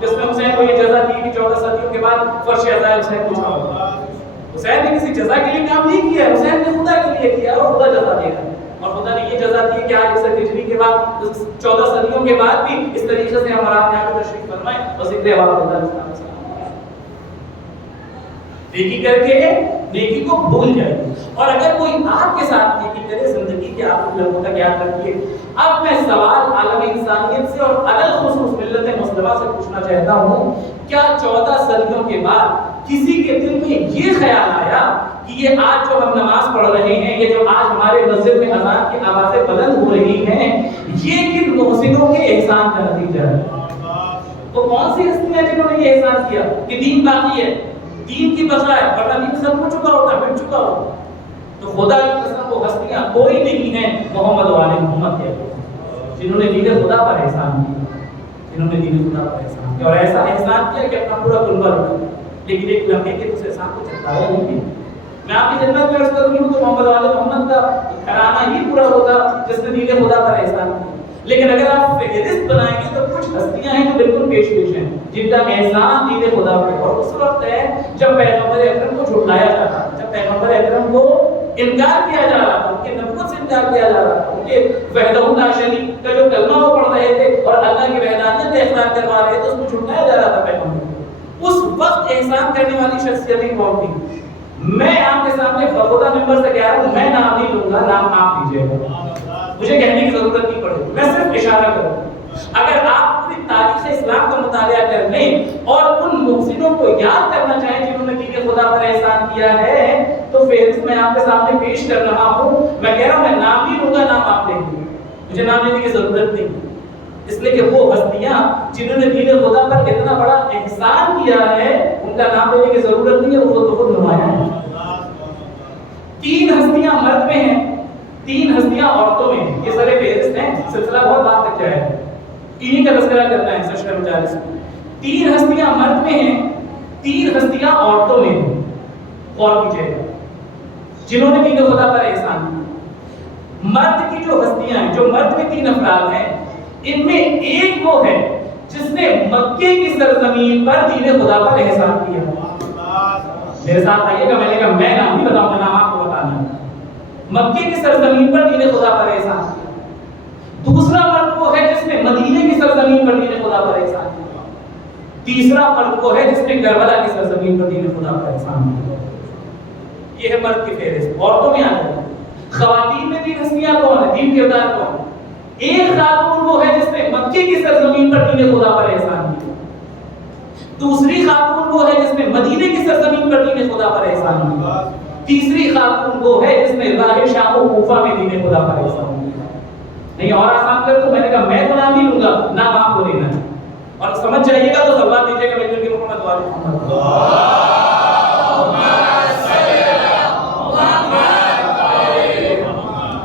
جس میں حسین کو یہ جزا دی کہ 14 صدیوں کے بعد فرش عزائے حسین کو چھوڑا. حسین نے کسی جزا کے لیے کام نہیں کیا، حسین نے خدا کے لیے کیا اور خدا جزا دے گا. اور خدا نے یہ جزا دی کہ آج 1 ہجری کے بعد 14 صدیوں کے بعد بھی اس طریقے سے ہمارا یہاں پہ تشریف فرمائے اور ذکر والا خدا نے نیکی کر کے نیکی کو بھول جائے. اور اگر کوئی آپ کے ساتھ نیکی کرے زندگی کے آخری لمحوں تک یاد رکھیے. اب میں سوال عالم انسانیت سے اور علل خصوص ملت مسلمہ سے پوچھنا چاہتا ہوں، کیا 14 صدیوں کے بعد کسی کے دل میں یہ خیال آیا کہ یہ آج جو ہم نماز پڑھ رہے ہیں، یہ جو آج ہمارے مسجد میں اذان کی آوازیں بلند ہو رہی ہیں، یہ کن محسنوں کے احسان کا نتیجہ ہے؟ وہ کون سی ہستیاں جنہوں نے یہ احسان کیا کہ دین باقی ہے، دین کی بقا ہے، ورنہ دین ختم ہو چکا ہوتا، مٹ چکا ہوتا. تو خدا کی قسم وہ ہستیاں کوئی نہیں ہیں محمد و آل محمد کے جنہوں نے دین خدا پر احسان کیا، جنہوں نے دین خدا پر احسان کیا اور ایسا احسان کیا کہ اپنا پورا کنبہ لوٹا. لیکن ایک لمحے کے اس احسان کو چٹایا نہیں. میں آپ کی خدمت میں عرض کروں تو محمد و آل محمد کا گھرانہ ہی پورا ہوتا جس نے دین خدا پر احسان کیا. لیکن اگر آپ فہرست بنائیں گے تو کچھ ہستیاں ہیں جو بالکل پیش پیش ہیں جن کا احسان دین خدا پر. اور اس وقت ہے جب پیغمبر اکرم کو جھٹلایا جا رہا تھا، جب پیغمبر اکرم کو انکار کیا جا رہا تھا، ان کے نبوت سے انکار کیا جا رہا تھا، ان کے وحدہ لا شریک کا جو کلمہ وہ پڑھ رہے تھے اور اللہ کی وحدانیت کا اقرار کروا رہے تھے، اس کو جھٹلایا جا رہا تھا پیغمبر. اس وقت احسان کرنے والی شخصیتیں کون تھی؟ میں آپ کے سامنے بخدا ممبر سے کہہ رہا ہوں، میں نام نہیں لوں گا، نام آپ لیجیے گا. مجھے کہنے کی ضرورت نہیں پڑے گی، میں صرف اشارہ کروں. اگر آپ پوری تاریخ اسلام کا مطالعہ کر لیں اور ان محسنوں کو یاد کرنا چاہیں جنہوں نے دین خدا پر احسان کیا ہے تو فہرست میں آپ کے سامنے پیش کر رہا ہوں. میں کہہ رہا ہوں میں نام نہیں لوں گا، نام آپ لیں گے. مجھے نام لینے کی ضرورت نہیں، اس لیے کہ وہ ہستیاں جنہوں نے دین خدا پر اتنا بڑا احسان کیا ہے ان کا نام لینے کی ضرورت نہیں ہے، وہ تو خود نمایاں ہیں. 3 ہستیاں مرد میں ہیں، 3 ہستیاں عورتوں میں ہیں. یہ سارے فہرست ہیں، سلسلہ بہت بات تک جائے گا، انہی کا تذکرہ کرنا ہے سشکر مجالس میں. 3 ہستیاں مرد میں ہیں، 3 ہستیاں عورتوں میں ہیں. غور کیجیے گا جنہوں نے دین خدا پر احسان کیا. مرد کی جو ہستیاں ہیں، جو مرد میں 3 افراد ہیں، ان میں ایک وہ ہے جس نے مکے کی سرزمین پر دین خدا پر احسان کیا. میرے ساتھ آئیے گا، میں نے کہا میں نام نہیں بتاؤں گا، نام آپ کو بتانا ہے. مکے کی سرزمین پر دین خدا پر احسان کیا. دوسرا مرد وہ ہے جس نے مدینے کی سرزمین پر دین خدا پر احسان کیا. تیسرا مرد وہ ہے جس نے کربلا کی سرزمین پر دین خدا پر احسان کیا. یہ ہے مرد کی فہرست. عورتوں میں آ جائے خواتین میں 3 ہستیاں کون ہیں، 3 کردار کون. ایک خاتون وہ ہے جس نے مکے کی سرزمین پر دین خدا پر احسان کیا. دوسری خاتون وہ ہے جس نے مدینے کی سرزمین پر دین خدا پر احسان کیا. تیسری خاتون وہ ہے جس نے راہ شام و کوفہ میں دین خدا پر احسان کیا. نہیں اور آسان کر دو، میں نے کہا میں تو نام نہیں لوں گا، نام آپ کو لینا ہے. اور سمجھ جائیے گا تو سلوات دیجیے گا میرے کے محمد والے محمد.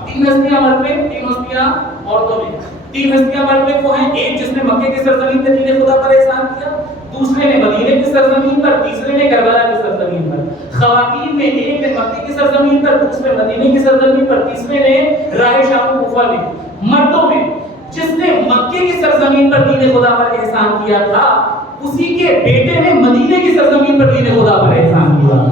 تین ہستیاں مرد میں، 3 ہستیاں عورتوں میں. 3 ہستیاں مرد میں وہ ہیں، ایک جس نے مکے کی سرزمین پر دین خدا پر احسان کیا، دوسرے نے مدینے کی سرزمین پر، تیسرے نے کربلا کی سرزمین پر. خواتین میں ایک نے مکے کی سرزمین پر، دوسرے مدینے کی سرزمین پر، تیسرے نے راہ شام و کوفہ میں. مردوں میں جس نے مکے کی سرزمین پر دین خدا پر احسان کیا تھا، اسی کے بیٹے نے مدینے کی سرزمین پر دین خدا پر احسان کیا.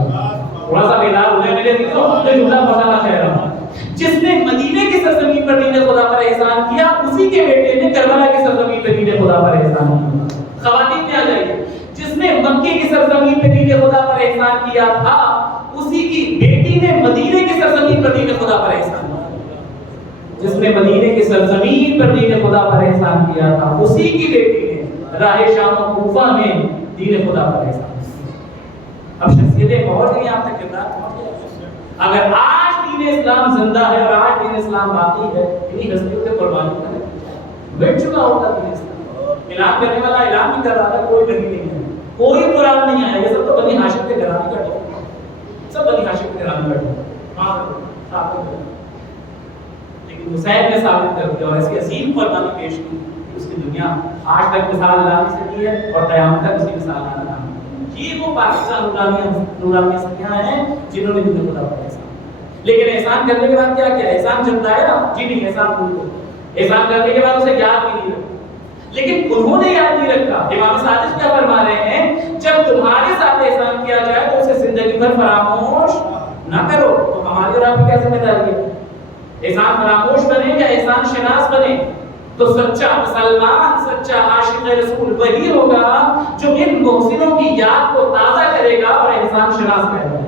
تھوڑا سا بیدار ہو جائے میرے دیکھو، میں جملہ بتانا چاہ رہا ہوں. جس نے مدینے کی سرزمین پر دین خدا پر احسان کیا، اسی کے بیٹے نے کربلا کی سرزمین پر دین خدا پر احسان کیا. خواتین میں آ جائیے، جس نے مکے کی سرزمین پر دین خدا پر احسان کیا تھا، اسی کی بیٹی نے مدینے کی سرزمین پر دین خدا پر احسان کیا. جس نے مدینے کی سرزمین پر دین خدا پر احسان کیا تھا، اسی کی بیٹی نے راہ شام و کوفہ میں دین خدا پر احسان کیا. اب شخصیتیں پہنچ گئی آپ تک، کردار پہنچ گیا. اگر آج دین اسلام زندہ ہے اور آج دین اسلام باقی ہے، انہی ہستیوں سے قربانی کریں. مٹ چکا ہوتا دین اسلام. اعلان کرنے والا اعلان بھی کر رہا تھا، کوئی نہیں نہیں ہے، کوئی قرآن نہیں آیا. یہ سب تو بنی ہاشم کے گھرانے کا ہے، سب بنی ہاشم کے گھرانے کا ہے. ہاں ثابت ہے، لیکن حسین نے ثابت کر دیا اور ایسی عظیم قربانی پیش کی اس کی دنیا آج تک مثال لانے سے کی ہے اور قیامت تک اسی مثال لانا. یہ وہ پاکستان نورانی ہستیاں ہیں جنہوں نے دین خدا پر احسان. لیکن احسان کرنے کے بعد کیا کیا؟ احسان جتایا نا؟ جی نہیں، احسان بھول گئے. احسان کرنے کے بعد اسے یاد بھی نہیں رکھا. لیکن انہوں نے یاد نہیں رکھا. امام صادق کیا فرما رہے ہیں؟ جب تمہارے ساتھ احسان کیا جائے تو اسے زندگی بھر فراموش نہ کرو. تو ہماری اور آپ کی کیا ذمہ داری ہے؟ احسان فراموش بنے یا احسان شناس بنے؟ تو سچا مسلمان، سچا عاشق رسول وہی ہوگا جو ان محسنوں کی یاد کو تازہ کرے گا اور احسان شناس کرے گا.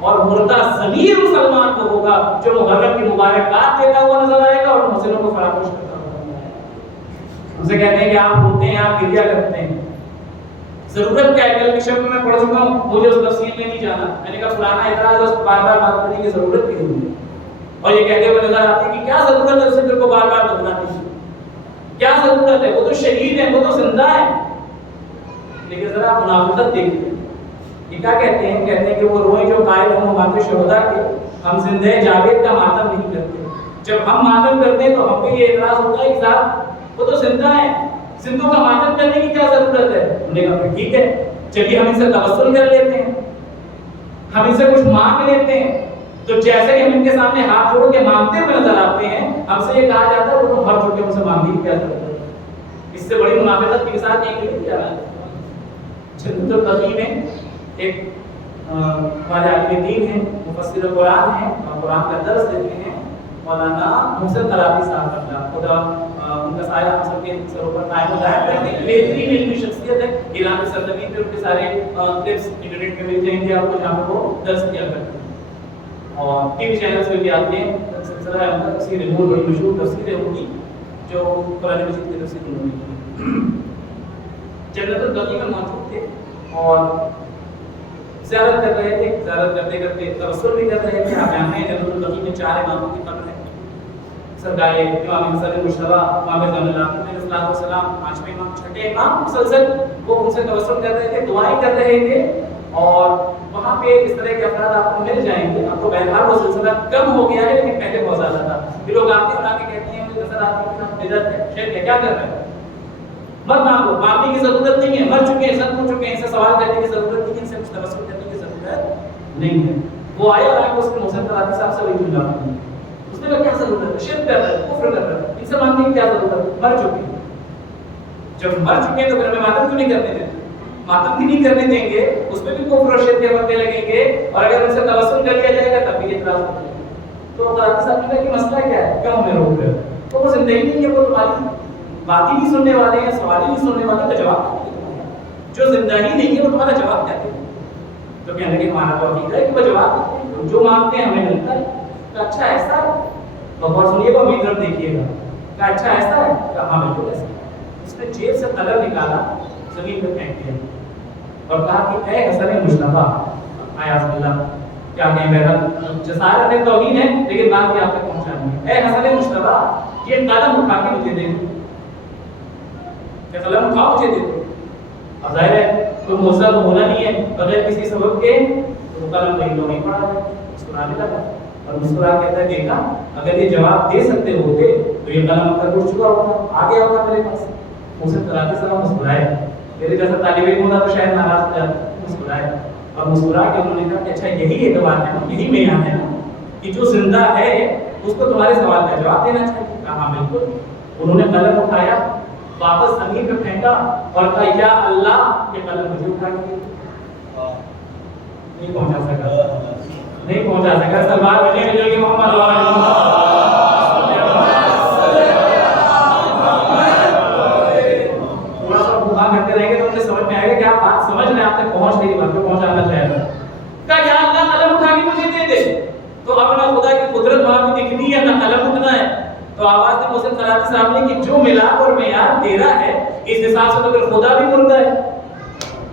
اور مردہ ضمیر مسلمان وہ ہوگا جو محرم کی مبارکباد دیتا ہوا نظر آئے گا اور محسنوں کو فراموش کرتا ہوا نظر آئے گا. ان سے کہتے ہیں کہ آپ روتے ہیں، آپ گریہ کرتے ہیں، ضرورت کیا ہے؟ کل کے شب میں پڑھ چکا ہوں، مجھے اس تفصیل میں نہیں جانا. میں نے کہا فلانا اعتراض ہے، اس کو بار بار بات کرنے کی ضرورت کیوں ہے؟ اور یہ کہتے ہوئے نظر آتے ہیں کہ کیا ضرورت ہے اسے دل کو بار بار دہرانے کی؟ کیا ضرورت ہے؟ وہ تو شہید ہے، وہ تو زندہ ہے. لیکن ذرا منافقت دیکھیے، یہ کیا کہتے ہیں؟ کہتے ہیں کہ وہ روئیں جو قائل ہوں ماتم شہدا کے، ہم زندہ جاوید کا ماتم نہیں کرتے. جب ہم ماتم کرتے ہیں تو ہم پہ یہ اعتراض ہوتا ہے کہ صاحب وہ تو زندہ ہے، زندوں کا ماتم کرنے کی کیا ضرورت ہے؟ ہم نے کہا پھر ٹھیک ہے، چلیے ہم ان سے توسل کر لیتے ہیں، ہم ان سے کچھ مانگ لیتے ہیں. تو جیسے کہ ہم ان کے سامنے ہاتھ جوڑ کے مانگتے ہوئے نظر آتے ہیں، ہم سے یہ کہا جاتا ہے وہ تو ہر جوڑ کے ہم سے مانگنے کی کیا ضرورت ہے؟ اس سے بڑی منافقت کی مثال نہیں ملی کیا ہے؟ جنت التقی میں ایک ہمارے عالم دین ہیں، مفسر قرآن ہیں، قرآن کا درس دیتے ہیں، مولانا محسن طلعتی صاحب اللہ خدا ان کا سایہ ہم سب کے سروں پر قائم و دائم رہتے ہیں. بہترین علمی شخصیت ہے. ایران کی سرزمین پہ ان کے سارے کلپس انٹرنیٹ پہ مل جائیں گے آپ کو جہاں پہ وہ درس کیا کرتے ہیں. اور ٹی وی چینلز پہ بھی آتے ہیں. سلسلہ ہے ان کا تفسیر نور، بڑی مشہور تفسیر ہے ان کی جو قرآن مجید کی تفسیر انہوں نے کی. جنت التقی میں موجود تھے اور زیارت کر رہے تھے. زیارت کرتے کرتے توسل بھی کر رہے تھے. آپ جانتے ہیں جنت التقی میں 4 اماموں کی قبر ہے. سرکار امام حسن مجتبی، امام زین العابدین علیہ السلام، 5ویں امام، 6ٹھے امام، مسلسل وہ ان سے توسل کر رہے تھے، دعائیں کر رہے تھے. اور وہاں پہ اس طرح کے افراد آپ کو مل جائیں گے. آپ کو بہرحال وہ سلسلہ کم ہو گیا ہے لیکن پہلے بہت زیادہ تھا. پھر لوگ آتے ہیں اور آ کے کہتے ہیں مجھے نظر آتی ہے کہ بدعت ہے، شرک ہے، کیا کر رہے ہیں؟ مت مانگو، مانگنے کی ضرورت نہیں ہے. مر چکے ہیں، ختم ہو چکے ہیں، ان سے سوال کرنے کی ضرورت نہیں ہے، ان سے کچھ توسل کرنے کی ضرورت نہیں ہے. وہ آئے اور آ کے اس کے محسن طلعتی صاحب سے وہی جملہ کریں. اس نے کہا کیا ضرورت ہے؟ شرک کر رہے ہیں، کفر کر رہے ہیں، ان سے مانگنے کی کیا ضرورت ہے؟ مر چکے ہیں. جب مر چکے ہیں تو پھر ہمیں ماتم کیوں نہیں کرنے دیتے؟ ماتم بھی نہیں کرنے دیں گے، اس میں بھی کفر اور شرک کے پردے لگیں گے. اور اگر ان سے توسل کر لیا جائے گا تب بھی اعتراض ہوگا. تو طلعتی صاحب نے کہا کہ مسئلہ کیا ہے؟ کیوں ہمیں روک رہے ہو؟ تو وہ زندگی نہیں ہے، وہ تمہاری بات ہی نہیں سننے والے ہیں، سوال ہی نہیں سننے والے. کا جواب جو زندہ ہی نہیں ہے وہ تمہارا جواب کیا دے گا؟ تو کہنے لگے ہمارا تو عقیدہ ہے کہ وہ جواب دیتے ہیں، جو مانگتے ہیں ہمیں ملتا ہے. تو اچھا ایسا ہے؟ تو غور سنیے گا، میری طرف دیکھیے گا. کہ اچھا ایسا ہے؟ کہ ہاں بالکل ایسا ہے. اس نے جیب سے قلم نکالا، زمین پہ پھینک دیا اور کہا کہ اے حسن مجتبی، آیاز باللہ، کیا کہیں بہرحال جسارت ہے، توہین ہے، لیکن بات بھی آپ تک پہنچانی ہے. اے حسن مجتبی، یہ قلم اٹھا کے مجھے دے دو. کہ قلم اٹھاؤ مجھے دے دو. اب ظاہر ہے کوئی موزہ تو ہونا نہیں ہے بغیر کسی سبب کے. تو قلم کہیں تو نہیں پڑا ہے، مسکرانے لگا اور مسکرا کہتا ہے دیکھا اگر یہ جواب دے سکتے ہوتے تو یہ قلم اب تک اٹھ چکا ہوتا، آ گیا ہوتا میرے پاس. محسن طلعتی صاحب مسکرائے. میرے جیسا طالب علم ہوتا تو شاید ناراض ہو جاتا. مسکرائے اور مسکرا کے انہوں نے کہا کہ اچھا یہی اعتبار ہے نا، یہی معیار ہے نا کہ جو زندہ ہے اس کو تمہارے سوال کا جواب دینا چاہیے. کہا بالکل. انہوں نے قلم اٹھایا، واپس زمین پہ پھینکا اور کہا یا اللہ یہ قلم مجھے اٹھا کے نہیں پہنچا سکا، نہیں پہنچا سکا. سلوات بنے میں جو کہ محمد تھوڑا سا بھوکا کرتے رہیں گے تو مجھے سمجھ میں آئے گا کہ آپ بات سمجھ رہے ہیں، آپ تک پہنچ رہی بات کو پہنچانا چاہے گا. کہا یا اللہ قلم اٹھا کے مجھے دے دے. تو اب نہ خدا کی قدرت وہاں بھی دکھنی ہے نہ قلم اٹھنا ہے. تو آواز نے محسن طلعتی صاحب نے کہ جو ملاپ اور معیار تیرا ہے اس حساب سے تو پھر خدا بھی مردہ ہے.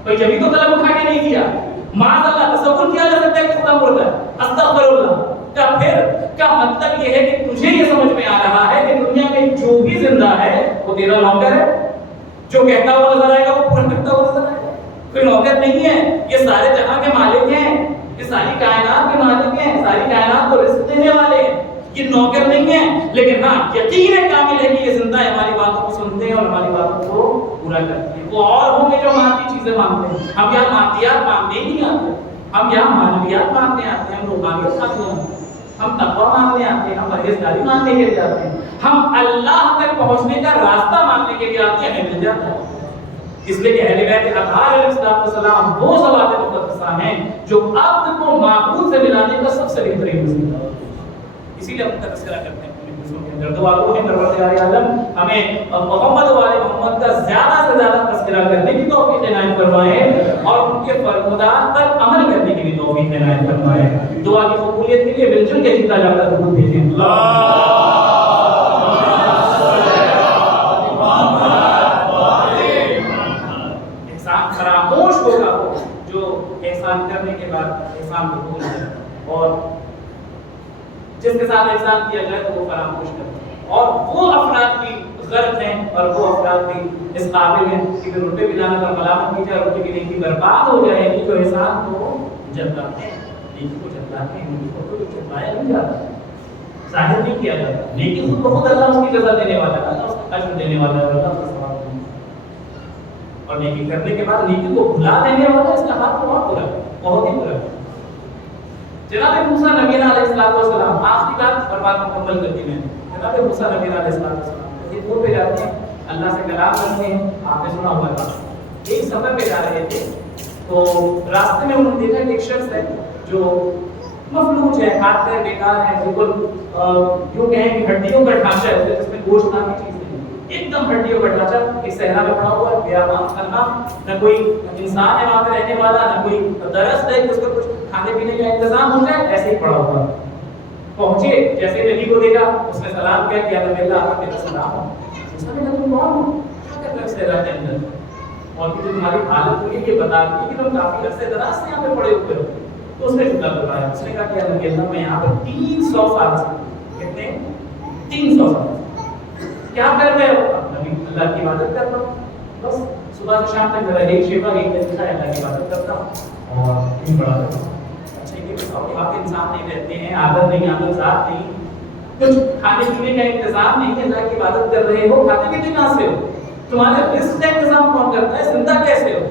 بھائی جبھی تو قلم اٹھا کے نہیں کیا. معاذ اللہ تصور کیا جا سکتا ہے کہ خدا مردہ ہے؟ استغفر اللہ. کا پھر کا مطلب یہ ہے کہ تجھے یہ سمجھ میں آ رہا ہے کہ دنیا میں جو بھی زندہ ہے وہ تیرا نوکر ہے. جو کہتا ہوا نظر آئے گا وہ پورا کرتا ہوا نظر آئے گا. کوئی نوکر نہیں ہے، یہ سارے جہاں کے مالک ہیں، یہ ساری کائنات کے مالک ہیں، ساری کائنات کو رزق دینے والے ہیں. یہ نوکر نہیں ہے، لیکن ہاں یقین کامل ہے کہ یہ زندہ ہے، ہماری باتوں کو سنتے ہیں اور ہماری باتوں کو پورا کرتے ہیں. وہ اور ہوں گے جو مادی چیزیں مانگتے ہیں. ہم یہاں مادیات مانگنے ہی نہیں آتے، ہم یہاں مانویات مانگنے آتے ہیں، ہم روحانیت مانگنے آتے ہیں. ہم تقویٰ مانگنے آتے ہیں، ہم پرہیزگاری مانگنے کے لیے آتے ہیں، ہم اللہ تک پہنچنے کا راستہ مانگنے کے لیے آتے ہیں، ہمیں مل جاتا ہے۔ اس لیے کہ اہل بیت اطہار علیہ السلام وہ ذوات مقدسہ ہیں جو عبد کو معبود سے ملانے کا سب سے بہترین وسیلہ ہے۔ اسی لیے ہم کا تذکرہ کرتے ہیں اپنے دوستوں کے اندر، دعا کو ہے پروردگار عالم ہمیں محمد و آل محمد کا زیادہ سے زیادہ تذکرہ کرنے کی توفیق عنایت فرمائے اور ان کے فرمودات پر عمل کرنے کی بھی توفیق عنایت فرمائے۔ دعا کی قبولیت کے لیے مل جل کے جتنا زیادہ درود بھیجیں۔ خاموش ہوگا وہ جو احسان کرنے کے بعد احسان کو بھول جائے، اور جس کے ساتھ احسان کیا جائے تو وہ فراموش کرے، اور وہ افراد بھی غلط ہیں اور وہ افراد بھی اس قابل ہیں کہ پھر ان پہ بھی لعنت اور ملامت کی جائے، ان کی نیکی برباد ہو جائے گی جو احسان کو جتلاتے ہیں، نیکی کو جتلاتے ہیں، نیکی کو جتلایا نہیں جاتا، ظاہر نہیں کیا جاتا، نیکی خود بخود اللہ اس کی جزا دینے والا ہے، اللہ اس کا اجر دینے والا ہے، اللہ اس کا ثواب دینے والا ہے، اور نیکی کرنے کے بعد نیکی کو بھلا دینے والا اس کا ہاتھ بہت برا ہے، بہت ہی برا ہے۔ جناب موسیٰ نبی علیہ السلام آخری بات اور بات مکمل کرتی میں، جناب موسیٰ نبی علیہ السلام یہ دور پہ جاتے ہیں، اللہ سے کلام کرتے ہیں، آپ نے سنا ہوگا ایک سفر پہ جا رہے تھے تو راستے میں انہوں نے دیکھا کہ ایک شخص ہے جو مفلوج ہے، ہاتھ پیر بیکار ہے، بالکل یوں کہیں کہ ہڈیوں کا ڈھانچہ ہے جس میں گوشت نام کی چیز ایک دم ہڈیوں کا ڈھانچہ، ایک صحرا میں پڑا ہوا ہے، بیابان تنہا، نہ کوئی انسان ہے وہاں پہ رہنے والا، نہ کوئی درخت ہے کہ اس کا کچھ کھانے پینے کا انتظام ہو جائے، ایسے ہی پڑا ہوا پہنچے، جیسے نبی کو دیکھا اس نے سلام کیا کہ اللہ اللہ آپ میرا سلام ہو، اس نے کہا تم کون ہو، کیا کر رہے ہو صحرا کے اندر، اور کہ تمہاری حالت کو یہ بتا دی کہ تم کافی عرصے دراز سے یہاں پہ پڑے ہوئے ہو، تو اس نے جملہ بتایا، اس نے کہا کہ اللہ میں یہاں پر 300 سال سے، کتنے 300 سال کیا کر رہے ہو؟ نبی اللہ کی عبادت کرتا ہوں، بس صبح سے شام تک میرا ایک شیوا ایک طریقہ ہے، اللہ کی عبادت کرتا ہوں اور نہیں پڑھا کرتا ہوں۔ اچھا یہ بتاؤ کہ آپ انسان نہیں رہتے ہیں، عادت نہیں، عادت ذات نہیں، کچھ کھانے پینے کا انتظام نہیں ہے، اللہ کی عبادت کر رہے ہو، کھاتے پیتے کہاں سے ہو؟ تمہارے رزق کا انتظام کون کرتا ہے؟ زندہ کیسے ہو؟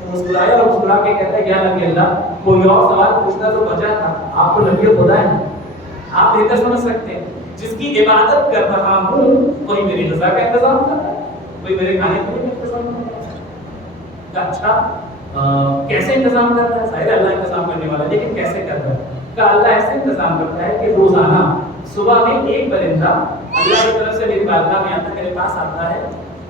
تو مسکرایا اور مسکرا کے کہتا ہے یا نبی اللہ کوئی اور سوال پوچھتا تو بچا تھا، آپ کو نبی خدا ہے، آپ بہتر سمجھ سکتے ہیں، جس کی عبادت کر رہا ہوں کوئی میری غذا کا انتظام کرتا ہے، کوئی میرے کھانے پینے کا انتظام کرتا ہے۔ اچھا کیسے انتظام کرتا ہے؟ ظاہر اللہ انتظام کرنے والا ہے، لیکن کیسے کرتا ہے؟ کہ اللہ ایسے انتظام کرتا ہے کہ روزانہ صبح میں ایک پرندہ اللہ کی طرف سے میری بارگاہ میں آتا ہے، میرے پاس آتا ہے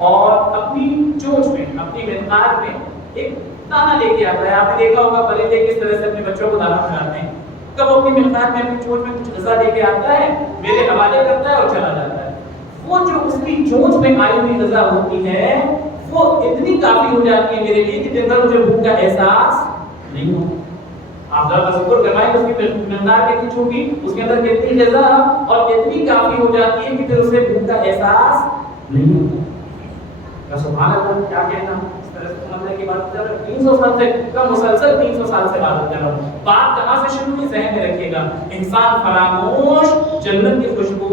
اور اپنی چونچ میں، اپنی منقار میں ایک دانہ لے کے آتا ہے۔ آپ نے دیکھا ہوگا پرندے کس طرح سے اپنے بچوں کو دانہ کھلاتے ہیں، کب وہ اپنی منقار میں اپنی چونچ میں کچھ غذا لے کے آتا ہے، میرے حوالے کرتا ہے اور چلا جاتا ہے۔ وہ جو اس کی چونچ میں آئی ہوئی غذا ہوتی ہے وہ اتنی کافی ہو جاتی ہے میرے لیے کہ دن بھر مجھے بھوک کا احساس نہیں ہوتا۔ آپ ذرا تصور کروائیں اس کی منقار کتنی چھوٹی، اس کے اندر کتنی غذا اور اتنی کافی ہو جاتی ہے کہ پھر اسے بھوک کا احساس نہیں ہوتا۔ سبحان اللہ، کیا کہنا، اس طرح سے اللہ کی بات کر رہا ہوں، 300 سال سے کم، مسلسل 300 سال سے بات کر رہا ہوں۔ بات کہاں سے شروع ہوئی؟ ذہن میں رکھیے گا، انسان فراموش جنت کی خوشبو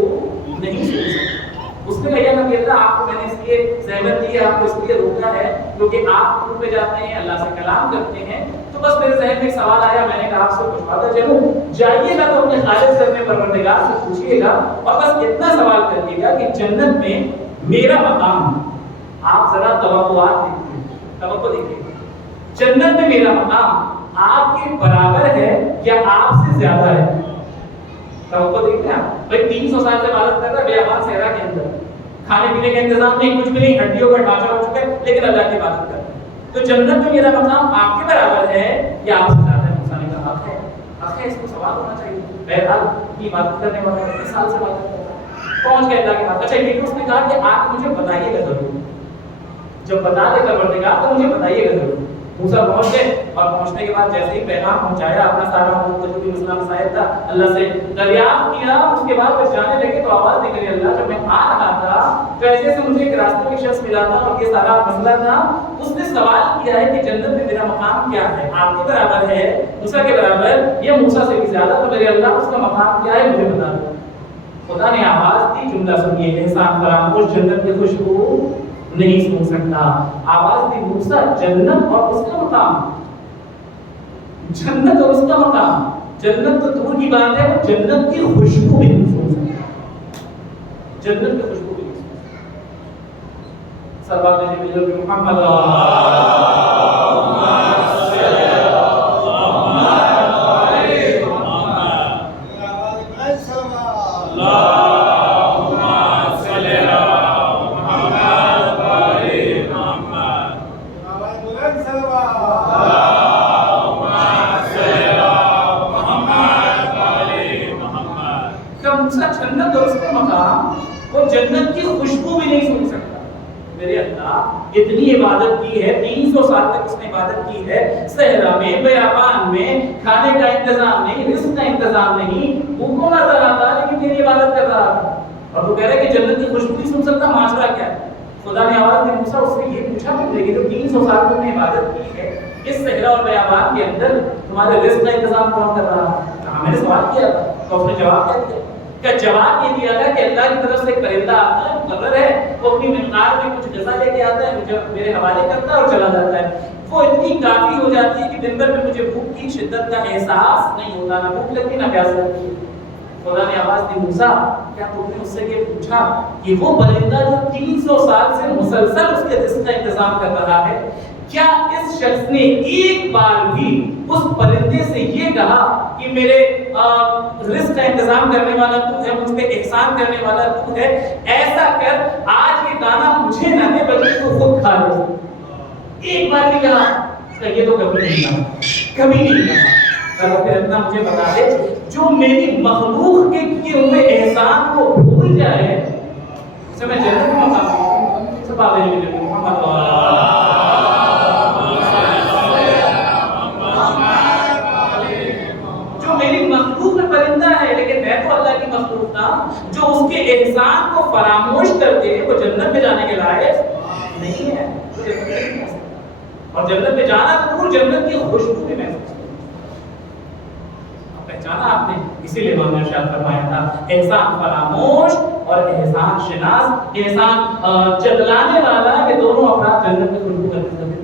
نہیں سن سکتا۔ اس نے کہا نبی اللہ آپ کو میں نے اس لیے زحمت دی ہے، آپ کو اس لیے روکا ہے کیونکہ آپ روح پہ جاتے ہیں، اللہ سے کلام کرتے ہیں، تو بس میرے ذہن میں ایک سوال آیا، میں نے کہا آپ سے پوچھواتا چلوں، جائیے گا تو اپنے خالق سے اپنے پروردگار سے پوچھیے گا اور بس اتنا سوال کریے گا کہ جنت میں میرا مقام، آپ ذرا توقعات دیکھیے، توقع دیکھیے، جنت میں میرا مقام آپ کے برابر ہے یا آپ سے زیادہ ہے؟ توقع دیکھتے ہیں آپ، بھائی 300 سال سے عبادت کر رہا ہے بیابان صحرا کے اندر، کھانے پینے کا انتظام نہیں، کچھ بھی نہیں، ہڈیوں کا ڈھانچہ ہو چکا ہے، لیکن اللہ کی عبادت کرتا ہے، تو جنت میں میرا مقام آپ کے برابر ہے یا آپ سے زیادہ ہے؟ موسیٰ نے کہا حق ہے، حق ہے، اس کو سوال ہونا چاہیے۔ بہرحال کی عبادت کرنے والا 30 سال سے عبادت کرتا ہے، پہنچ گیا اللہ کی بات۔ اچھا یہ اس نے کہا کہ آ کے مجھے بتائیے گا ضرور، جب بتا دے پروردگار تو مجھے بتائیے گا ضرور۔ موسیٰ پہنچ گئے اور پہنچنے کے بعد جیسے ہی پیغام پہنچایا، اپنا سارا وجود مسئلہ مسائل تھا اللہ سے دریافت کیا، اس کے بعد جب جانے لگے تو آواز نکلی، اللہ جب میں آ رہا تھا تو ایسے سے مجھے ایک راستے میں شخص ملا تھا اور یہ سارا مسئلہ تھا، اس نے سوال کیا ہے کہ جنت میں میرا مقام کیا ہے؟ آپ کے برابر ہے، موسیٰ کے برابر یا موسیٰ سے بھی زیادہ؟ تو میرے اللہ اس کا مقام کیا ہے مجھے بتا دو۔ خدا نے آواز دی، جملہ سنیے، احسان فراموش جنت کی خوشبو نہیں سن سکتا۔ آواز دی موسیٰ، جنت اور اس کا مقام، جنت اور اس کا مقام، جنت تو دور کی بات ہے، وہ جنت کی خوشبو بھی نہیں سن سکتا، جنت کی خوشبو بھی نہیں سن سکتا۔ سربات نبی محمد جنت اور اس کا مقام، وہ جنت کی خوشبو بھی نہیں سن سکتا۔ میرے اللہ اتنی عبادت کی ہے، 300 سال تک اس نے عبادت کی ہے، صحرا میں بیابان میں کھانے کا انتظام نہیں، رزق کا انتظام نہیں، بھوکوں نظر آتا لیکن تیری عبادت کر رہا تھا، اور تو کہہ رہے کہ جنت کی خوشبو نہیں سن سکتا، ماجرا کیا ہے؟ خدا نے آواز دی موسیٰ اس سے یہ پوچھا کہ جو 300 سال تک نے عبادت کی ہے اس صحرا اور بیابان کے اندر تمہارے رزق کا انتظام کون کر رہا ہے؟ میں نے سوال کیا تھا تو اس نے جواب کیا دیا؟ کا جواب یہ دیا تھا کہ اللہ کی طرف سے ایک پرندہ آتا ہے، مقرر ہے، وہ اپنی مقدار میں کچھ غذا لے کے آتا ہے، مجھے میرے حوالے کرتا ہے اور چلا جاتا ہے، وہ اتنی کافی ہو جاتی ہے کہ دن بھر میں مجھے بھوک کی شدت کا احساس نہیں ہوتا، نہ بھوک لگتی نہ پیاس لگتی۔ خدا نے آواز دی موسیٰ کیا تم نے اس سے یہ پوچھا کہ وہ پرندہ جو 300 سال سے مسلسل اس کے رزق کا انتظام کر رہا ہے، کیا اس شخص نے ایک بار بھی اس پرندے سے یہ کہا کہ میرے رزق کا انتظام کرنے والا تو ہے، مجھ پہ احسان کرنے والا تو ہے، ایسا کر آج یہ دانا مجھے نہ دے بلکہ تو خود کھا لے؟ ایک بار بھی کہا؟ یہ تو کبھی نہیں کہا، کبھی نہیں کہا۔ چلو پھر اتنا مجھے بتا دے، جو میری مخلوق کے کیے ہوئے احسان کو بھول جائے اسے میں جنت میں مقام دوں۔ سب آگے لے لیں محمد پرندہ ہے لیکن میں تو اللہ کی مخلوق تھا، جو اس کے احسان کو فراموش کر کے وہ جنت میں جانے کے لائق نہیں ہے، اور جنت میں جانا تو دور، جنت کی خوشبو بھی محسوس پہچانا آپ نے۔ اسی لیے ہم نے ارشاد فرمایا تھا احسان فراموش اور احسان شناس، احسان جتلانے والا، یہ دونوں افراد جنت میں خوشبو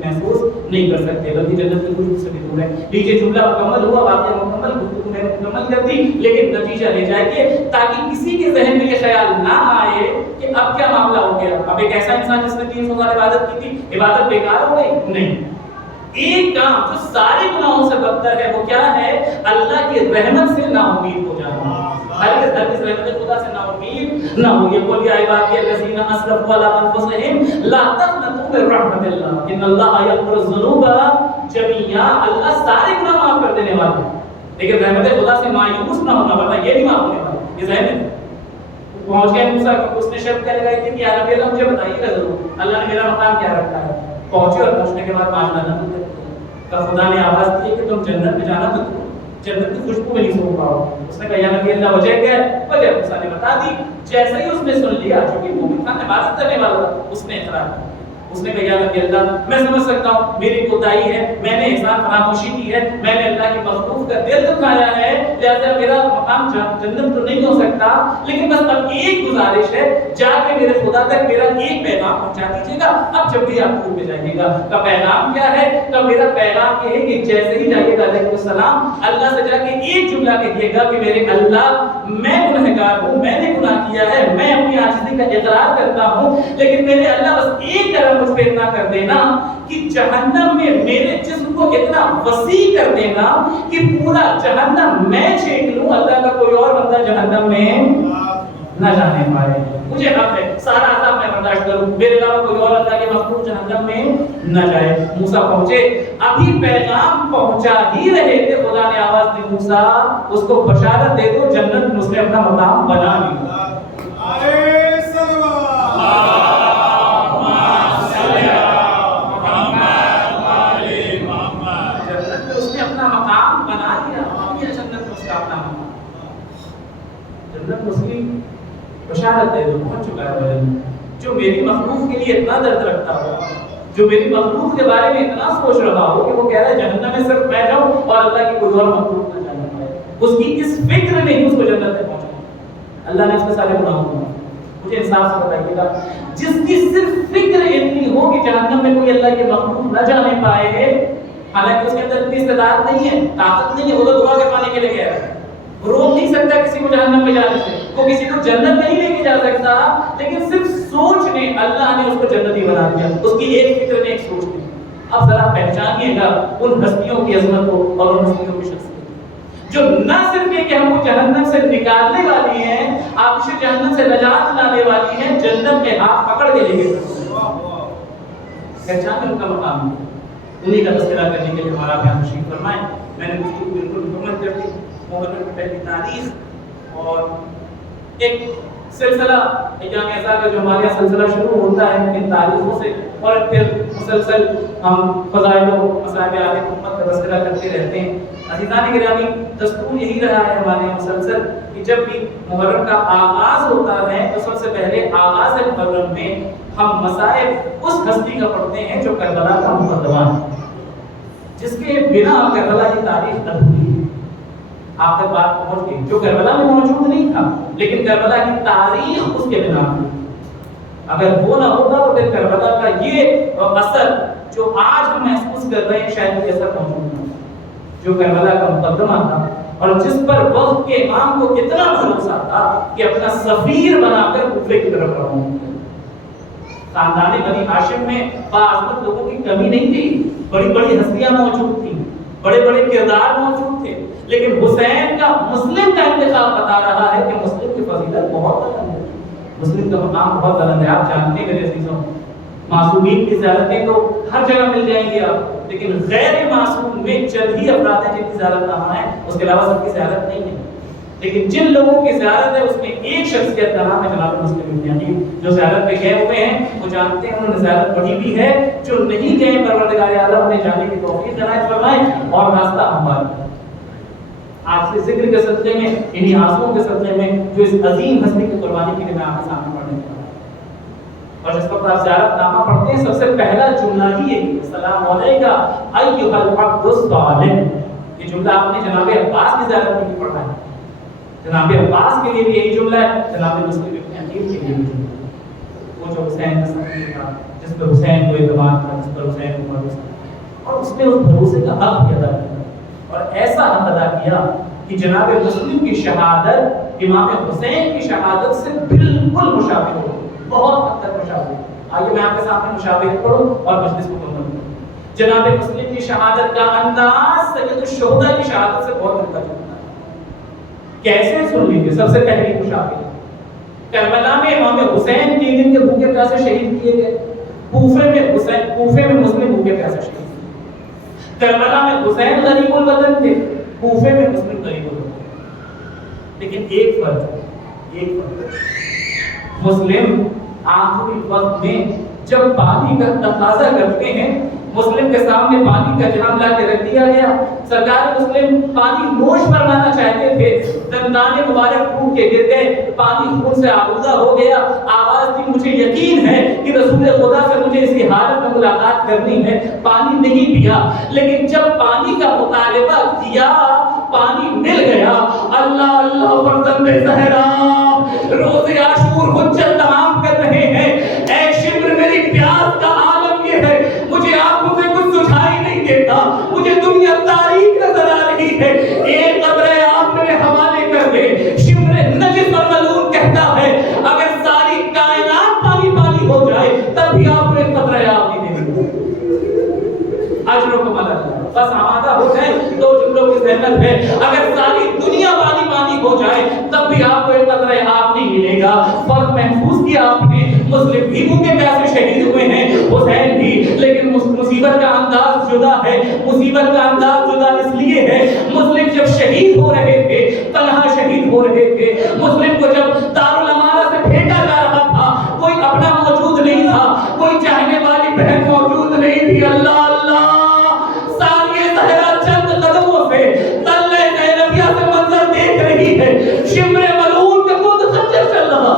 محسوس نہیں کر سکتے بلکہ جنت کی خوشبو سے بھی دور ہے۔ نیچے جملہ مکمل ہوا، واقعہ مکمل، گفتگو میں مکمل کر دی، لیکن نتیجہ لے جائے گے تاکہ کسی کے ذہن میں یہ خیال نہ آئے کہ اب کیا معاملہ ہو گیا، اب ایک ایسا انسان جس نے 300 سال عبادت کی تھی عبادت بیکار ہو گئی؟ نہیں، ایک کام جو سارے گناہوں سے بدتر ہے وہ کیا ہے؟ اللہ کی رحمت سے نا امید ہو جانا۔ ہرگز رحمت خدا سے نا امید نہ ہو۔ یہ قل یا عبادی الذین اسرفوا علی انفسہم لا تقنطوا من رحمت اللہ ان اللہ یغفر الذنوب جميعا، اللہ سارے گناہ معاف کر دینے والا ہے، لیکن رحمت خدا سے مایوس نہ ہونا، ورنہ یہ نہیں معاف ہونے والا۔ یہ ذہن میں پہنچ گئے موسیٰ کہ اس نے شرط کیا لگائی تھی کہ یا نبی اللہ مجھے بتائیے گا ضرور اللہ نے میرا مقام کیا رکھا ہے۔ پہنچے اور پہنچنے کے بعد ماننا نہ بھولے، تو خدا نے آواز دی کہ تم جنت میں جانا تو جنت کی خوشبو میں نہیں سو پاؤ۔ اس نے کہا یا نبی اللہ وجہ کیا ہے؟ وجہ موسیٰ نے بتا دی۔ جیسے ہی اس نے سن لیا، چونکہ مومن تھا، عبادت کرنے والا تھا، اس نے اقرار کیا۔ اس نے کہا یا نبی اللہ میں سمجھ سکتا ہوں میری کوتاہی ہے، میں نے احسان فراموشی کی ہے، میں نے اللہ کی مخلوق کا دل دکھایا ہے، لہذا میرا مقام جنت تو نہیں ہو سکتا، لیکن بس اب ایک گزارش ہے، جا کے میرے خدا تک میرا ایک پیغام پہنچا دیجیے گا، اب جب بھی آپ دور میں جائیے گا۔ کا پیغام کیا ہے؟ کا میرا پیغام یہ ہے کہ جیسے ہی جائیے گا علیہ السلام اللہ سے جا کے ایک جملہ کہیے گا کہ میرے اللہ میں گنہگار ہوں، میں نے گناہ کیا ہے، میں اپنی عاجزی کا اقرار کرتا ہوں، لیکن میرے اللہ بس ایک طرح مجھ پہ اتنا کر دینا کہ جہنم میں میرے جسم کو اتنا وسیع کر دینا کہ پورا جہنم میں چھینک لوں، اللہ کا کوئی اور بندہ جہنم میں نہ جانے پائے۔ مجھے حق ہے سارا عذاب میں برداشت کروں، میرے علاوہ کوئی اور اللہ کے مخلوق جہنم میں نہ جائے۔ موسیٰ پہنچے، ابھی پیغام پہنچا ہی رہے تھے، خدا نے آواز دی موسیٰ اس کو بشارت دے دو جنت میں اس نے اپنا مقام بنا لیا۔ بشارت دے دو پہنچ چکا ہے جو میری مخلوق کے لیے اتنا درد رکھتا ہو، جو میری مخلوق کے بارے میں اتنا سوچ رہا ہو کہ وہ کہہ رہا ہے جہنم میں صرف میں جاؤں اور اللہ کی کوئی اور مخلوق نہ جانے پائے، اس کی اس فکر نے ہی اس کو جنت تک پہنچایا۔ اللہ نے اس کے سارے گناہوں کو مجھے انصاف سے بتائیے گا، جس کی صرف فکر اتنی ہو کہ جہنم میں کوئی اللہ کے مخلوق نہ جانے پائے، حالانکہ اس کے اندر اتنی استعداد نہیں ہے، طاقت نہیں ہے، وہ تو دعا کروانے کے لیے گیا ہے. روک نہیں سکتا کسی کو جہنم میں جانے سے، وہ کسی کو جنت نہیں لے کے جا سکتا، لیکن صرف سوچ نے اللہ نے اس کو جنتی بنا دیا، اس کی ایک فکر نے، ایک سوچ نے. اب ذرا پہچانیے گا ان ہستیوں کی عظمت کو اور ان ہستیوں کی شخصیت جو نہ صرف یہ کہ ہم کو جہنم سے نکالنے والی ہیں، آپ سے جہنم سے نجات دلانے والی ہیں، جنت میں ہاتھ پکڑ کے لے گئے. پہچان ان کا مقام ہے. انہیں کا تذکرہ کرنے کے لیے ہمارا بیان تشریف فرمائیں. میں نے اس کو بالکل مکمل کر دی. محرم کی پہلی تاریخ اور ایک سلسلہ ایام ایسا کا جو ہمارے یہاں سلسلہ شروع ہوتا ہے ان تاریخوں سے، اور پھر مسلسل ہم فضائل و مصائب آل امت کا تذکرہ کرتے رہتے ہیں. عزیزان گرامی، دستور یہی رہا ہے ہمارے مسلسل کہ جب بھی محرم کا آغاز ہوتا ہے تو سب سے پہلے آغاز محرم میں ہم مصائب اس ہستی کا پڑھتے ہیں جو کربلا کا مقدمہ ہے، جس کے بنا کربلا کی تاریخ ادھوری ہے. آپ تک بات پہنچ گئی، جو کربلا میں موجود نہیں تھا لیکن کربلا کی تاریخ اس کے بنا تھی. اگر وہ نہ ہوتا تو پھر کربلا کا یہ اثر جو آج ہم محسوس کر رہے ہیں شاید یہ اثر موجود نہ. جو کربلا کا مقدمہ تھا اور جس پر وقت کے امام کو کتنا بھروسہ تھا کہ اپنا سفیر بنا کر کوفے کی طرف روانہ. خاندان بنی ہاشم میں باعزت لوگوں کی کمی نہیں تھی، بڑی بڑی ہستیاں موجود تھیں، بڑے بڑے کردار موجود تھے، لیکن حسین کا مسلم کا انتخاب بتا رہا ہے کہ مسلم کی فضیلت بہت بلند ہے، مسلم کا مقام بہت بلند ہے. آپ جانتے ہیں میرے عزیزوں، معصومین کی زیارتیں تو ہر جگہ مل جائیں گی آپ، لیکن غیر معصوم میں چند ہی افراد ہیں جن کی زیارت نامہ ہے، اس کے علاوہ سب کی زیارت نہیں ہے. لیکن جن لوگوں کی زیارت ہے اس میں ایک شخصیت کا نام ہے جناب مسلم ابن عقیل. جو زیارت پہ گئے ہوئے ہیں وہ جانتے ہیں انہوں نے زیارت پڑھی بھی ہے، جو نہیں گئے پروردگار اعلیٰ انہیں جانے کی توفیق عنایت فرمائے اور راستہ ہموار کرے. آج کے ذکر کے سلسلے میں، انہی آنسوؤں کے سلسلے میں جو اس عظیم ہستی کی قربانی کے لیے میں آپ کے سامنے پڑھنے جا رہا ہوں، اور جس وقت آپ زیارت نامہ پڑھتے ہیں سب سے پہلا جملہ ہی ہے السلام علیکہ ایھا العبد الصالح. یہ جملہ آپ نے جناب عباس کی زیارت میں بھی پڑھا ہے. جناب عباس کے لیے بھی یہی جملہ ہے، جناب مسلم ابن عقیل کے لیے بھی جملہ ہے. وہ جو حسین کا سفیر تھا، جس پر حسین کو اعتماد تھا، جس پر حسین کو بھروسہ تھا، اور اس نے اس بھروسے کا حق بھی ادا کیا، اور ایسا حق ادا کیا کہ جناب مسلم کی شہادت امام حسین کی شہادت سے بالکل مشابہ ہو، بہت حد تک مشابہ. آئیے میں آپ کے سامنے مشابہت پڑھوں اور مجلس کو مکمل کروں. جناب مسلم کی شہادت کا انداز سید الشہداء کی شہادت سے بہت ملتا جلتا ہے. کیسے سن لیجیے؟ سب سے پہلی مشابہت کربلا میں امام حسین 3 دن کے بھوکے پیاسے شہید کیے گئے. کوفے میں مسلم بھوکے پیاسے شہید ہوئے. کربلا میں حسین غریب الوطن تھے، کوفے میں مسلم غریب الوطن تھے. لیکن ایک فرق مسلم آخری وقت میں جب پانی کا تقاضا کرتے ہیں، مسلم کے سامنے پانی کا جام لا کے رکھ دیا گیا. سرکار مسلم پانی نوش فرمانا چاہتے تھے، دندان مبارک ٹوٹ کے گر گئے، پانی خون سے آلودہ ہو گیا. آواز دی مجھے یقین ہے کہ رسول خدا سے مجھے اس کی حالت میں ملاقات کرنی ہے. پانی نہیں پیا، لیکن جب پانی کا مطالبہ کیا پانی مل گیا. اللہ اللہ فرزند زہرا روز عاشور حجت تمام کر رہے ہیں. اے شمر میری پیاس کا عالم یہ ہے، مجھے آنکھوں سے کچھ سجھائی نہیں دیتا، مجھے دنیا تاریک نظر آ رہی ہے. ایک قطرہ آپ میرے حوالے کر دے. شمر نجس اور ملعون کہتا ہے اگر ساری کائنات پانی پانی ہو جائے تب بھی آپ کو ایک قطرہ آپ نہیں دے دیں. اجروں کو مدد بس آمادہ ہو جائے. 2 جملوں کی زحمت ہے، اگر ساری دنیا پانی پانی ہو جائے تب بھی آپ کو ایک قطرہ آپ نہیں ملے گا. فرق محسوس کیا آپ نے. مسلم بھی بھوکے پیاسے شہید ہوئے ہیں، حسین بھی، لیکن مصیبت کا انداز جدا ہے. مصیبت کا انداز جدا اس لیے ہے، مسلم جب شہید ہو رہے تھے تنہا شہید ہو رہے تھے. مسلم کو جب دارالامانہ سے پھینکا جا رہا تھا کوئی اپنا موجود نہیں تھا، کوئی چاہنے والی بہن موجود نہیں تھی. اللہ اللہ ثانیہ زہرا چند قدموں سے تلے زینبیہ سے منظر دیکھ رہی ہے، شمر ملعون کا خود خنجر چل رہا.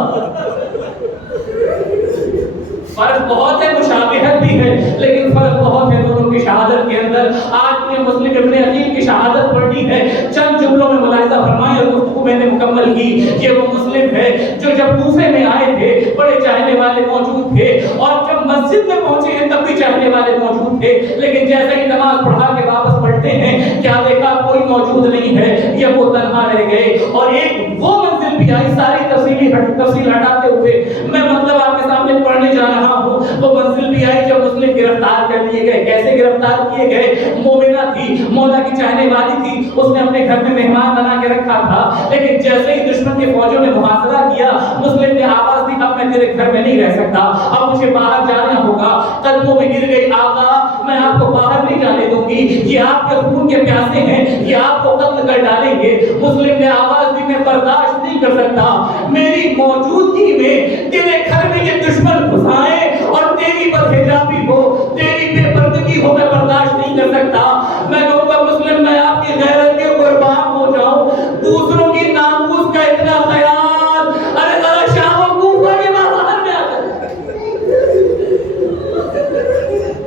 فرق بہت ہے، مشابہت بھی ہے، لیکن فرق بہت ہے دونوں کی شہادت کے اندر. آج میں مسلم ابن عقیل کی شہادت پڑھی ہے، چند جملوں میں ملاحظہ فرمائیں اور گفتگو میں نے مکمل کی. یہ وہ مسلم ہے جو جب کوفے میں آئے تھے بڑے چاہنے والے موجود تھے، اور جب مسجد میں پہنچے ہیں تب بھی چاہنے والے موجود تھے، لیکن جیسے ہی نماز پڑھا کے واپس پلٹ پڑھتے ہیں کیا دیکھا کوئی موجود نہیں ہے، یہ وہ تنہا رہ گئے، اور ایک وہ منزل بھی آئی ساری تفصیل ہٹاتے ہوئے میں مطلب آپ کے سامنے پڑھنے جا رہا ہوں۔ وہ منزل بھی آئی جب مسلم گرفتار کر لیے گئے۔ کیسے گرفتار کیے گئے؟ مومنہ تھی، مولا کی چاہنے والی تھی، اس نے اپنے گھر میں مہمان بنا کے رکھا تھا، لیکن جیسے ہی دشمن کے فوجوں نے محاصرہ کیا، مسلم نے آواز دی اب میں تیرے گھر میں نہیں رہ سکتا، اب مجھے باہر جانا ہوگا۔ قدموں میں گر گئی، آقا میں آپ کو باہر نہیں جانے دوں گی، یہ آپ کے خون کے پیاسے ہیں، یہ آپ کو قتل کر ڈالیں گے۔ مسلم نے آواز دی میں برداشت نہیں کر سکتا، میری موجودگی میں تیرے گھر میں یہ دشمن گھس آئے اور تیری بدحجابی ہو، تیری بے پردگی ہو، میں برداشت نہیں کر سکتا۔ میں کہوں گا مسلم میں آپ کی غیرت کے قربان ہو جاؤں، دوسروں کی ناموس کا اتنا خیال، ارے ذرا شام و کوفہ کے بازار میں آ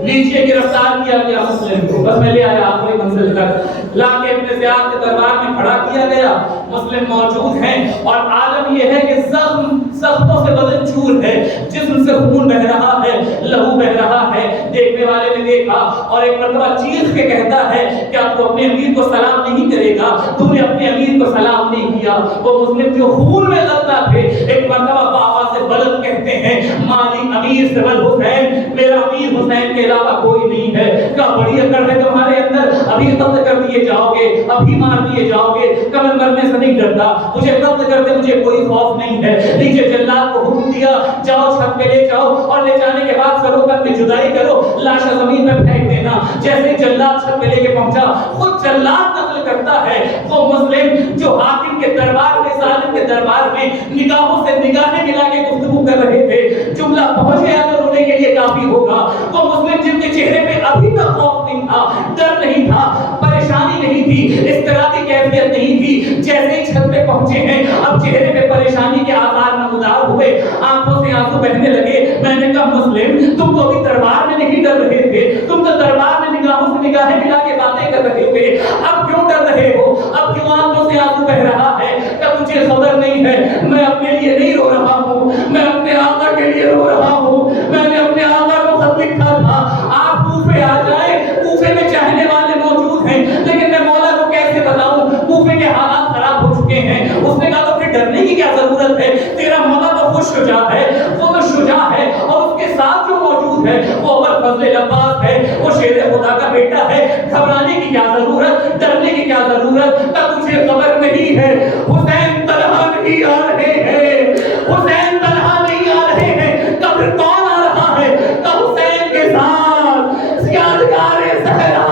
نیچے گرفتار کیا گیا مسلم کو، بس میں لے آیا آخری منزل تک، لا کے ابن زیاد کے دربار میں کھڑا کیا گیا۔ مسلم موجود ہیں اور عالم یہ ہے کہ زخموں سے بدن چور ہے، جسم سے خون بہ رہا ہے، لہو بہ رہا ہے۔ دیکھنے والے نے دیکھا اور ایک مرتبہ چیخ کے کہتا ہے کیا تو اپنے امیر کو سلام نہیں کرے گا؟ تو نے اپنے امیر کو سلام نہیں کیا۔ وہ مسلم جو خون میں غلطہ تھے ایک مرتبہ بابا سے بلند کہتے ہیں مالی امیر سے بل حسین، میرا امیر حسین کے علاوہ کوئی نہیں ہے۔ کیا بڑی اکڑ ہے تمہارے اندر، ابھی قتل کر دیے جاؤ گے، ابھی مار دیے جاؤ گے، کمر مرنے سے نہیں ڈرتا، مجھے قتل کر دے مجھے کوئی خوف نہیں ہے۔ نیچے جلاد کو حکم دیا جاؤ چھت پہ لے جاؤ اور لے جانے کے بعد سروکت میں جدائی کرو، لاشا زمین میں پھینک دینا۔ جیسے جلاد چھت پہ لے کے پہنچا، خود جلاد نقل کرتا ہے وہ مسلم جو حاکم کے دربار میں، ظالم کے دربار میں نگاہوں سے نگاہیں ملا کے گفتگو کر رہے تھے، جملہ پہنچ گیا تو رونے کے لیے کافی ہوگا۔ وہ مسلم جن کے چہرے پہ ابھی تک خوف نہیں تھا، ڈر نہیں تھا، پریشانی نہیں تھی، اضطرابی کیفیت نہیں تھی، جیسے ہی چھت پہ پہنچے ہیں اب چہرے پہ پریشانی کے آثار نمودار ہوئے، آنکھوں سے آنسو بہنے لگے۔ میں نے کہا مسلم تم تو ابھی دربار میں نہیں ڈر رہے تھے، تم تو دربار میں نگاہوں سے نگاہیں ملا کے باتیں کر رہے تھے، اب کیوں ڈر رہے ہو؟ اب کیوں آنکھوں سے آنسو بہ رہا ہے؟ کیا تجھے خبر نہیں ہے میں اپنے لیے نہیں رو رہا ہوں، میں اپنے آقا کے لیے رو رہا ہوں، میں نے اپنے آقا کو خط لکھا تھا آپ کوفے آ جائیں، کوفے میں چاہنے والے موجود ہیں، لیکن میں مولا کو کیسے بتاؤں کوفے کے حالات خراب ہو چکے ہیں۔ اس نے کہا تو پھر ڈرنے کی کیا ضرورت ہے، تیرا مولا تو خود شجاع ہے، وہ تو شجاع ہے، اور اس کے ساتھ جو موجود ہے وہ ابو الفضل عباس ہے، وہ شیر خدا کا بیٹا ہے، گھبرانے کی کیا ضرورت، ڈرنے کی کیا ضرورت؟ کیا تجھے خبر نہیں ہے حسین تنہا نہیں آ رہے ہیں، حسین تنہا نہیں آ رہے ہیں، کب کون آ رہا ہے؟ کب حسین کے ساتھ یادگار زہرا،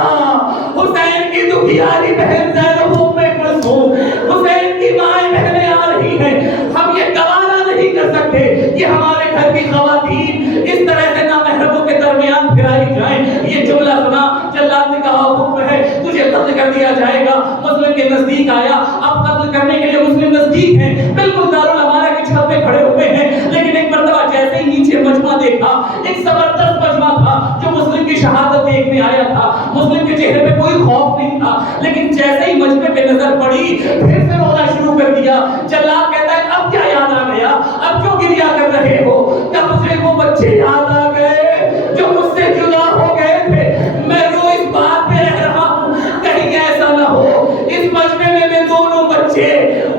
حسین کی دکھیاری بہن زینب ام کلثوم، حسین کی مائیں بہنیں آ رہی ہیں۔ ہم یہ گوارا نہیں کر سکتے کہ ہمارے گھر کی خواتین اس طرح سے نامحرموں کے درمیان پھرائی جائیں۔ یہ جملہ سنا، جلاد نے کہا حکم ہے تجھے قتل کر دیا جائے گا۔ مسلم کے نزدیک آیا، اب قتل کرنے کے لیے مسلم نزدیک ہیں، بالکل دارالامارہ کی چھت پہ کھڑے ہوئے ہیں، لیکن ایک مرتبہ جیسے ہی نیچے مجمع دیکھا، ایک زبردست مجمع تھا جو مسلم کی شہادت دیکھنے آیا تھا، مسلم کے چہرے پہ کوئی خوف نہیں تھا، لیکن جیسے ہی مجمع پہ نظر پڑی پھر سے رونا شروع کر دیا۔ جلاد کہتا ہے اب کیا یاد آ گیا، اب کیوں گریا کر رہے ہو؟ کیا مجھے وہ بچے یاد آ گئے جو مجھ سے جدا ہو گئے تھے؟ میں رو اس بات پہ رہ رہا ہوں کہیں ایسا نہ ہو اس مجمع میں دونوں بچے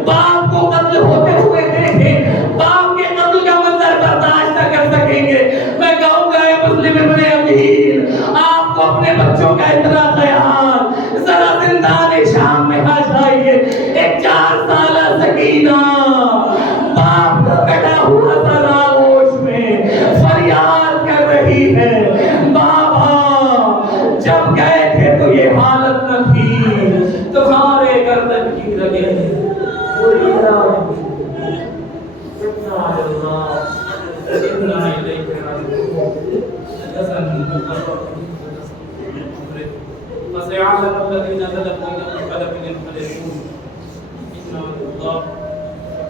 باپ کو قتل ہوتے ہوئے دیکھے، باپ کے قتل کا منظر برداشت نہ کر سکیں گے۔ میں کہوں گا اے مسلم ابن امیر، آپ کو اپنے بچوں کا اتنا خیال، ذرا زندان شام میں آ جائیے، ایک 4 سالہ سکینہ باپ کا کٹا ہوا سر آغوش میں فریاد کر رہی ہے بابا جب گئے تھے تو یہ حالت نہ تھی، تمہارے گردن کی رگیں فسيعلم الذين ظلموا أي منقلب ينقلبون إنا لله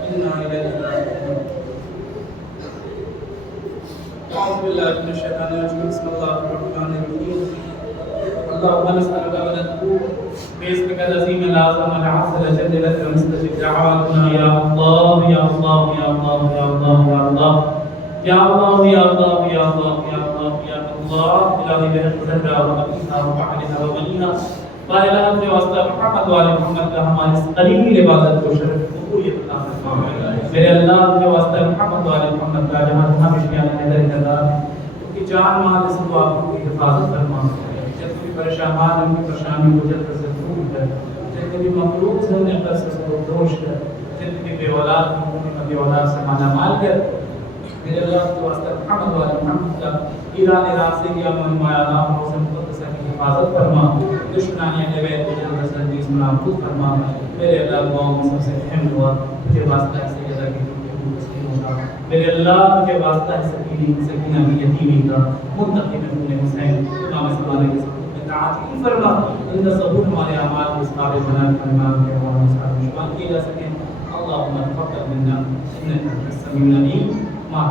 وإنا إليه راجعون أعوذ بالله من الشيطان الرجيم بسم الله الرحمن الرحيم اللهم نسألك ونذكرك باسمك العظيم الأعظم العسل جللت ومستجب دعواتنا يا الله يا الله يا الله يا الله يا الله يا الله يا الله يا الله يا الله يا الله إلهي بحق زهرا وأبيها وبعلها ووليها بالا کے واسطہ محمد والے محمد کا ہماری اس قلیل عبادت کو شرف قبولیت عطا فرما میرے اللہ کے واسطہ محمد والے محمد کا جہاں جہاں مشکلات نظر کر ان کی جان مال سے تو آپ کی حفاظت فرما جب بھی پریشان ان کی پریشانی کو جلد سے دور کر جتنے بھی مخلوق سے انہیں قرض سے دوش کر جتنے بے اولاد ہیں انہیں بے اولاد سے مالا مال کر میرے اللہ کے واسطہ محمد والے محمد کا ایران راستے کی امن مایا نام روزن مقدسہ کی حفاظت فرما دشمنانی نوید کو جلد سے جیس محفوظ فرما میرے اللہ دعاؤں میں سب سے اہم دعا مجھے واسطہ ہے سیدہ کی تسلیم ہوگا میرے اللہ مجھے واسطہ ہے سکینہ کی یتیمی کا منتقی میں اپنے حسین امام صلی کے سبب میں تعاطی فرما ان کا ثبوت ہمارے اعمال کو اس قابل بنا کر امام کے اور مصحف میں شمال کیے جا سکیں اللہم تقبل منا انک انت السمیع العلیم ما